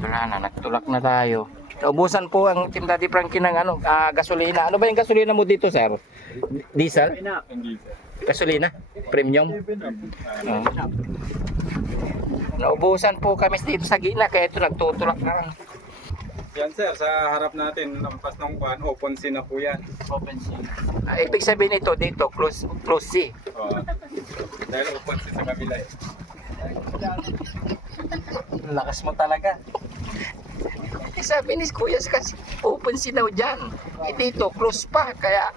Wala na, nagtulak na tayo. Naubusan po ang Team Daddy Frankie ng gasolina. Ano ba yung gasolina mo dito, sir? Diesel? Gasolina? Premium? Naubusan po kami dito sa gina, kaya ito nagtutulak na lang. Yan sir, sa harap natin, lampas ng kuan, open sea na po yan. Open sea. Ibig sabihin ito dito, close sea. Oo. Dahil open sea sa kabila eh. Lakas mo talaga. Sabi ni Kuya kasi open sea daw dyan. Dito, close pa, kaya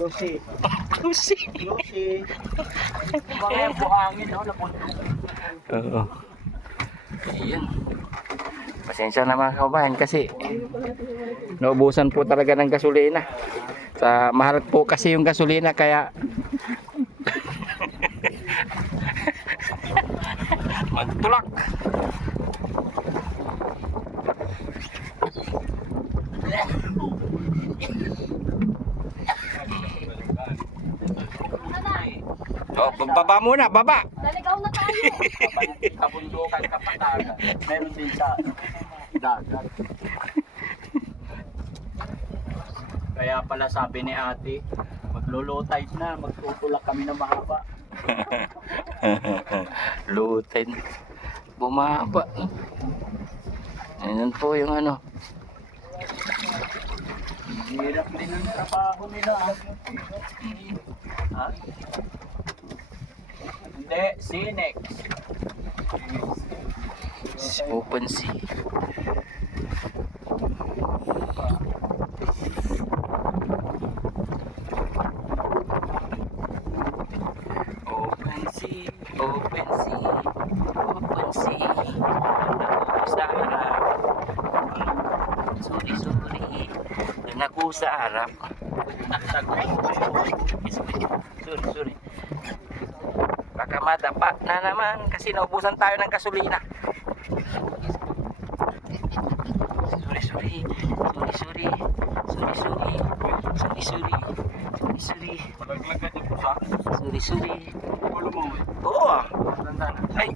Lucy. close sea. Lucy. Mga yung buhangin, no? Oo. Ayan. Pasensya na mga kabayan kasi naubusan po talaga ng gasolina. Mahal po kasi yung gasolina kaya magtulak. Oh, baba muna, baba. Naligaw na tayo. Kabundukan, kapatagan. Meron din sa dagat. Kaya pala sabi ni ate, maglo-low tide na, magtutulak kami ng mahaba. Lutin. Bumaba. Ayan po yung ano. Hirap din ang trabaho nila. Ha? Hindi, Sinex. Open sea. Open sea, open sea, open sea. Sa harap. Sorry. Doon ako sa harap. Sorry. Baka madapa na naman kasi naubusan tayo ng gasolina. Sorry. Malaglagan yung pusa. Sorry. Ulo mo. Oo. Ay,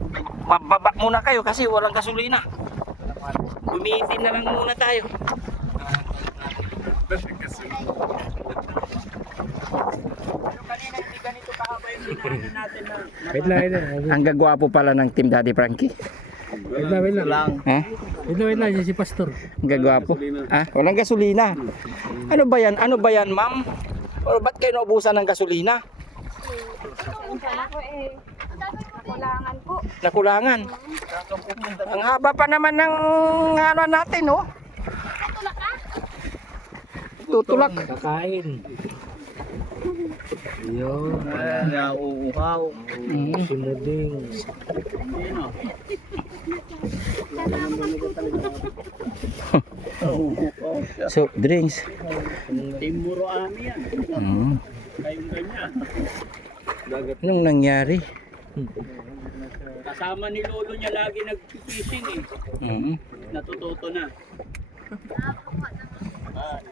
mababa muna kayo kasi walang gasolina. Gumitin na lang muna tayo. Kanina hindi ganito kahaba yung dinahin natin na. Wait lang. Ang gagwapo pala ng Team Daddy Frankie. Wait lang. Ha? Wait lang, si Pastor. Ang gagwapo. Ah, walang gasolina. Ano ba yan, ma'am? O ba't kayo naubusan ng gasolina? Ako nakulangan po. Nakulangan. Ang haba pa naman ng ano natin, oh. Natulak ka? Tutulak. Kakain. Yun. Nauuhaw. Si Muding. So, drinks. Timuro ami yan. Kayong ganyan. Anong nangyari? Kasama ni lolo niya lagi nag-fishing eh. Natututo na.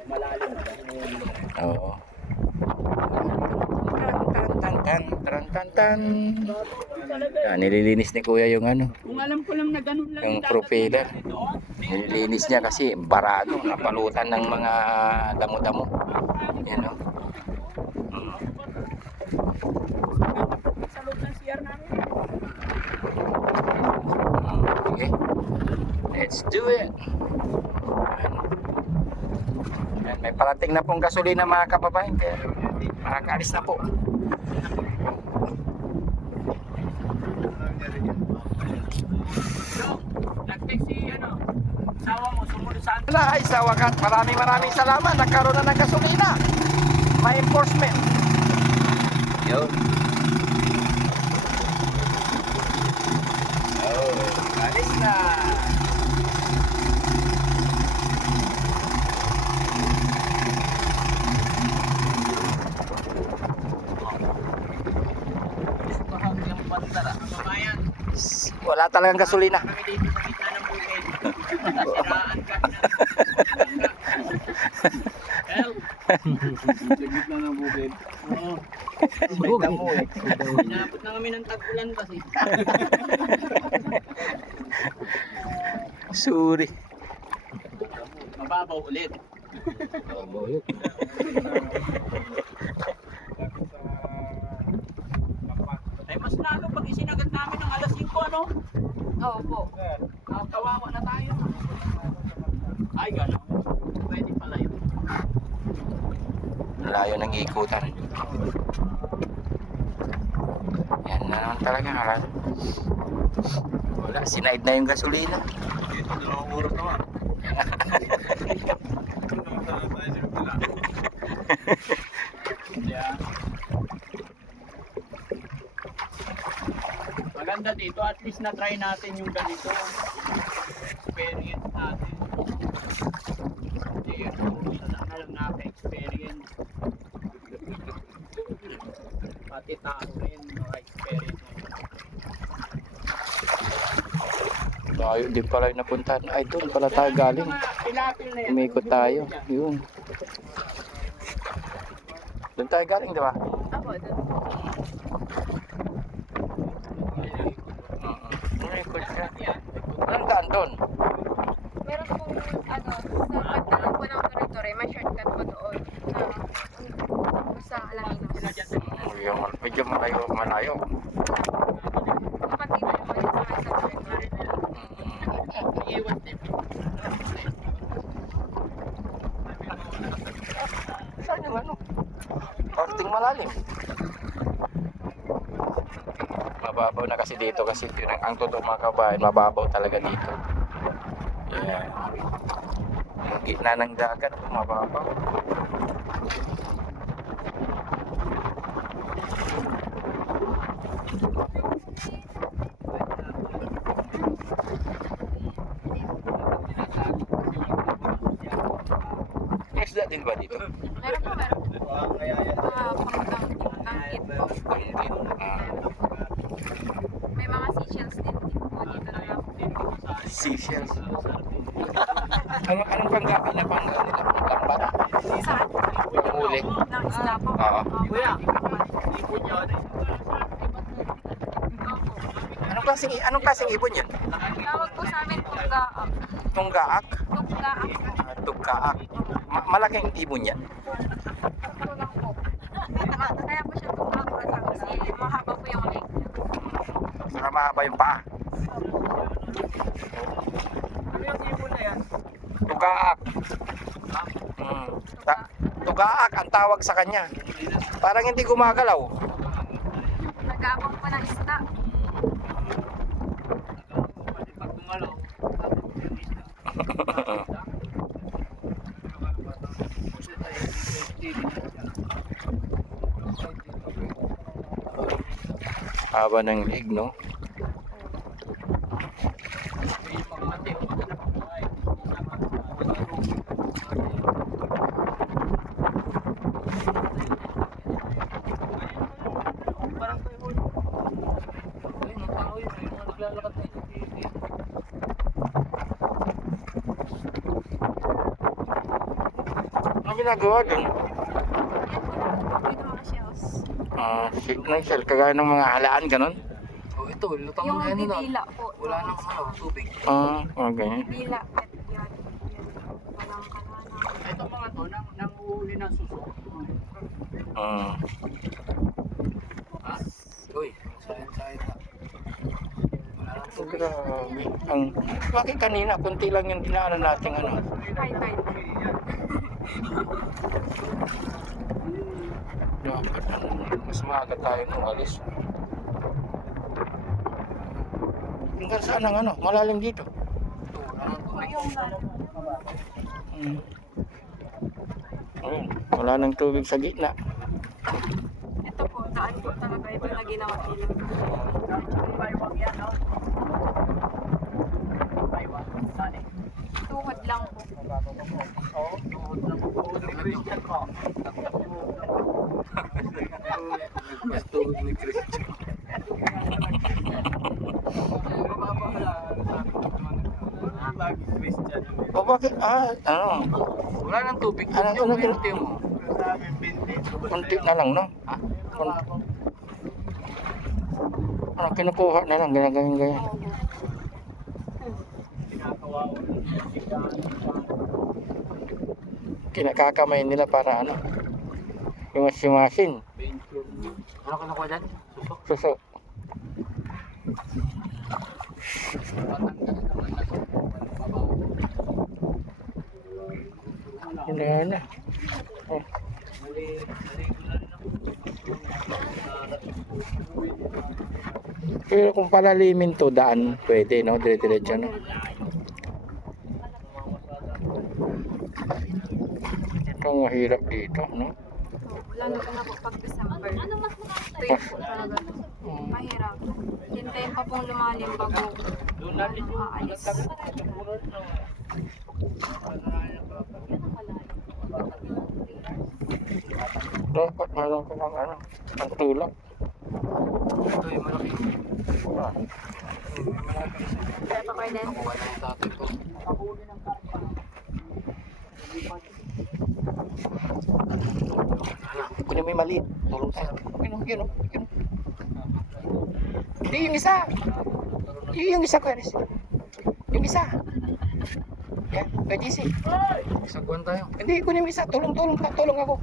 Malalim. Oo. Tan. Nililinis ni Kuya yung ano, Kung alam ko lang na ganun lang yung dagat propeller. dito. Nililinis niya kasi barado, napalutan ng mga damo-damo. Yan o. Sa loob ng CR namin. Okay. Let's do it. Yan, may parating na pong gasolina mga kababayan, kaya makakaalis na po. Nag-text si sawa mo, sumunod sa Wala ay sa wakas, maraming salamat, nagkaroon na ng gasolina. May enforcement. Yun. Oh, alis na. bahagyang bandara. Kabayan, Wala talagang gasolina. kami dito sa gitna ng bukid. Nasiraan kami ng help. Sa gitna ng bukid. Oo. May damo eh. Inabot na kami ng tag-ulan kasi. Sorry. Mababaw ulit. Ay, mas lalo pag isinagat namin ng alas 5, ano? Oo po. Kawawa na tayo. Ay, gano'n. Pwede pala yun. Layo ng ikutan. Yan na naman talaga. Wala, sinaid na yung gasolina. Dito, 2 oras naman. Yeah. Maganda dito, at least na-try natin yung ganito. Experience natin. Hindi yun, sana lang naka-experience. Pati tao rin, naka-experience. Layo din pala yung napuntahan. Ay, doon pala tayo galing. Pilapil na yan. Umikot tayo. Yun. Doon tayo galing, di ba? Ako, doon. Umikot siya. Anong daan doon? Meron pong, sa pagdalang po ng territory, may shortcut po doon. Sa Alaminos. Yung medyo malayo. Kapag di ba naman sa territory. Iiwan din. Saan yung ano? Parting malalim. Mababaw na kasi dito kasi ang totoo mga kabayan, mababaw talaga dito. Yeah. Yung gitna ng dagat, mababaw. Isda din ba dito? Meron po, meron po. Pangkangkit po. May mga seashells din po dito na lang. Seashells. Anong panggabi na panggabi nila? Lambat? Saan? Huli. Ng isda po. Oo. Kuya, ipon yun. Anong klaseng ibon yan? Tawag po sa amin tunggaak. Tunggaak? Tunggaak. Tunggaak. Malaking ibon yan. Ito lang po. Kaya po siya tunggaak kasi mahaba po yung leg niya. Saka mahaba yung paa. Ano yung ipon na yan? Tunggaak. Tunggaak ang tawag sa kanya. Parang hindi gumagalaw. Nag-aabang po ng isda. Pag gumalaw, Haba ng leg, no? Ano ginagawa dun? Yan po lang po yung mga shells. Shell, kagaya ng mga halaan, ganun? Ito, lutang Yung didila po. Wala nang tubig. Okay. Dila. Yan. Walang kalana. Ito mga to, nanguhuli ng suso. Uy, sayang na. Grabe. Bakit kanina, kunti lang yung dinaanan natin, ano? High tide. Dapat, mas maaga tayo nung alis. Hanggang saan ang ano? Malalim dito. Ayun, wala nang tubig sa gitna. Ito po, daan po talaga ito na ginawa nila. Baywang yan, no? Baywang, sali. Tuhod lang po. Oo, tuhod lang po. Christian ko. Mas tubig ni Christian. Lagi Christian. O bakit? Ano? Wala nang tubig. Ano Yung kin- mo. Sa amin, 20. Kunti na lang, no? Ano, kinukuha na lang, ganyan. kawawa. Kinakakamay nila para ano, himas-himasin. Ano ka nakuha dyan? Suso. Hindi na. Oh. Pero kung palalimin to daan, pwede no, dire-diretso no. Ito ang mahirap dito, no? Lalo na po pag December. Tuyo po talaga. Mahirap. Hintayin pa pong lumalim bago aalis. Dapat meron ko ng ano, ang tulak. Ito yung malaki. Kaya pa kayo din. Nakuha na yung tatay ko. Kunin mo yung maliit. Tulong sa'yo. Yun. Hindi, yung isa. Yung isa ko, Aris. Yung isa. Yan, kay JC. Isagwan tayo. Hindi, kunin mo isa. Tulong ako.